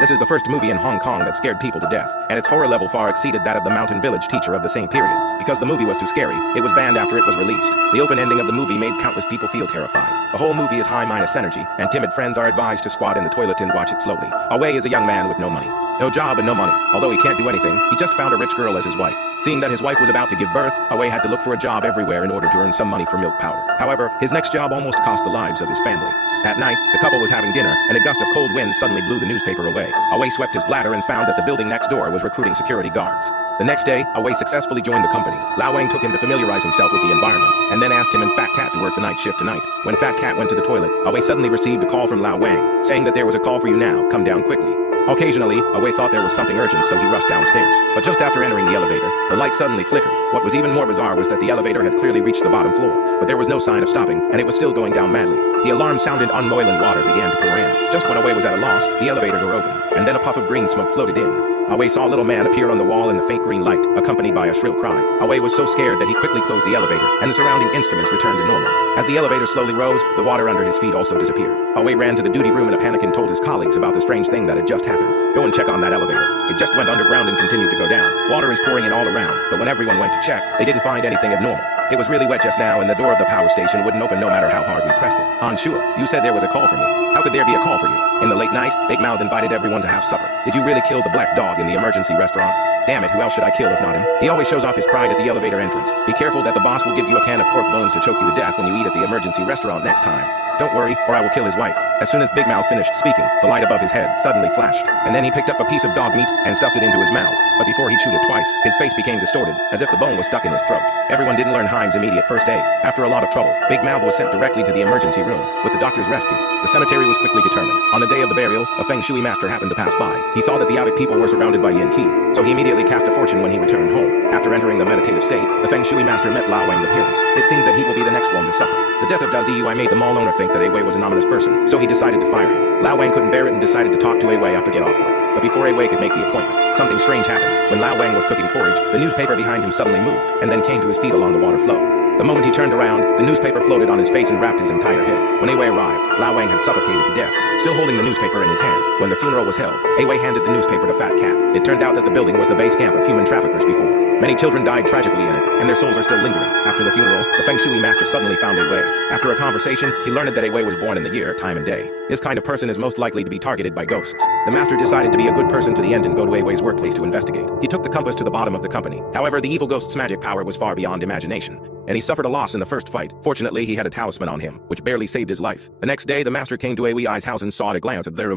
This is the first movie in Hong Kong that scared people to death, and its horror level far exceeded that of the Mountain Village teacher of the same period. Because the movie was too scary, it was banned after it was released. The open ending of the movie made countless people feel terrified. The whole movie is high minus energy, and timid friends are advised to squat in the toilet and watch it slowly. Away is a young man with no money. No job and no money. Although he can't do anything, he just found a rich girl as his wife. Seeing that his wife was about to give birth, Away had to look for a job everywhere in order to earn some money for milk powder. However, his next job almost cost the lives of his family. At night, the couple was having dinner, and a gust of cold wind suddenly blew the newspaper away. Away swept his bladder and found that the building next door was recruiting security guards. The next day, Away successfully joined the company. Lao Wang took him to familiarize himself with the environment, and then asked him and Fat Cat to work the night shift tonight. When Fat Cat went to the toilet, Away suddenly received a call from Lao Wang, saying that there was a call for you now, come down quickly. Occasionally, Away thought there was something urgent, so he rushed downstairs. But just after entering the elevator, the light suddenly flickered. What was even more bizarre was that the elevator had clearly reached the bottom floor, but there was no sign of stopping, and it was still going down madly. The alarm sounded on oil and water began to pour in. Just when Away was at a loss, the elevator door opened, and then a puff of green smoke floated in. Away saw a little man appear on the wall in the faint green light, accompanied by a shrill cry. Away was so scared that he quickly closed the elevator, and the surrounding instruments returned to normal. As the elevator slowly rose, the water under his feet also disappeared. Away ran to the duty room in a panic and told his colleagues about the strange thing that had just happened. Go and check on that elevator. It just went underground and continued to go down. Water is pouring in all around, but when everyone went to check, they didn't find anything abnormal. It was really wet just now, and the door of the power station wouldn't open no matter how hard we pressed it. Han Shua, you said there was a call for me. How could there be a call for you? In the late night, Big Mouth invited everyone to have supper. Did you really kill the black dog in the emergency restaurant? Damn it, who else should I kill if not him? He always shows off his pride at the elevator entrance. Be careful that the boss will give you a can of pork bones to choke you to death when you eat at the emergency restaurant next time. Don't worry, or I will kill his wife. As soon as Big Mouth finished speaking, the light above his head suddenly flashed, and then he picked up a piece of dog meat and stuffed it into his mouth. But before he chewed it twice, his face became distorted, as if the bone was stuck in his throat. Everyone didn't learn Hein's immediate first aid. After a lot of trouble, Big Mouth was sent directly to the emergency room. With the doctor's rescue, the cemetery was quickly determined. On the day of the burial, a Feng Shui master happened to pass by. He saw that the Abbot people were surrounded by Yin Qi, so he immediately cast a fortune when he returned home. After entering the meditative state, the Feng Shui master met Lao Wang's appearance. It seems that he will be the next one to suffer. The death of Daziyui made the mall owner think that Awei was an ominous person, so he decided to fire him. Lao Wang couldn't bear it and decided to talk to Awei after get off work. But before Awei could make the appointment, something strange happened. When Lao Wang was cooking porridge, the newspaper behind him suddenly moved, and then came to his feet along the water flow. The moment he turned around, the newspaper floated on his face and wrapped his entire head. When Awei arrived, Lao Wang had suffocated to death, still holding the newspaper in his hand. When the funeral was held, Awei handed the newspaper to Fat Cat. It turned out that the building was the base camp of human traffickers before. Many children died tragically in it, and their souls are still lingering. After the funeral, the Feng Shui master suddenly found Awei. After a conversation, he learned that Awei was born in the year, time and day. This kind of person is most likely to be targeted by ghosts. The master decided to be a good person to the end and go to Awei's workplace to investigate. He took the compass to the bottom of the company. However, the evil ghost's magic power was far beyond imagination, and he suffered a loss in the first fight. Fortunately, he had a talisman on him, which barely saved his life. The next day, the master came to Awei's house and saw at a glance that there